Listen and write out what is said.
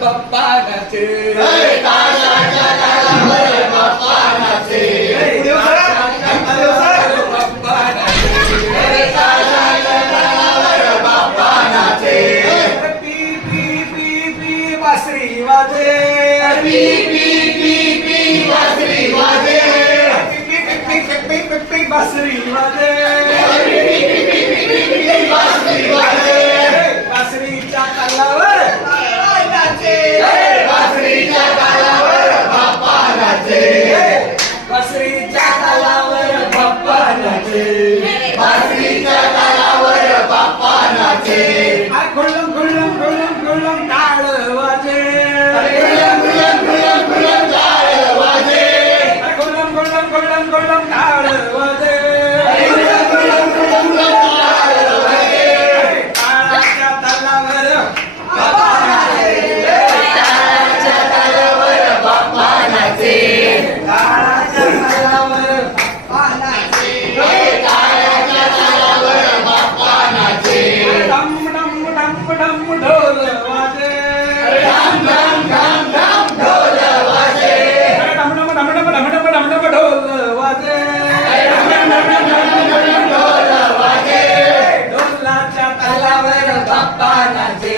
बाप्पा नाचे ताशाच्या तालावर बाप्पा नाचे बाप्पा नाचे ताशाच्या तालावर बाप्पा नाचे पी पी पी पी बासरी वाजे पी पी पी पी बासरी वाजे P P P P P P बासरी वाजे बासरी वाजे बासरीच्या तालावर बासरीच्या तालावर बाप्पा नाचे बासरीच्या तालावर बाप्पा नाचे बासरीच्या तालावर बाप्पा नाचे खुल्लम खुल्लम खुल्लम खुल्लम टाळ वाजे खुलम खुलम खुलम खुलम टाळ वाजे खुल्लम खुल्लम खुल्लम खुल्लम टाळ वाजे खुलम खुलम खुलम खुलम टाळ वाजे टाळाच्या तालावर तालाच्या तालावर बाप्पा नाचे टाळाच्या तालावर तालाच्या तालावर बाप्पा नाचे डम डम डम डम ढोल वाजे धाम धाम धाम धाम ढोल वाजे डम डम डम डम डम डम डम डम ढोल वाजे ढोल वाजे ढोलाच्या तालावर बाप्पा नाचे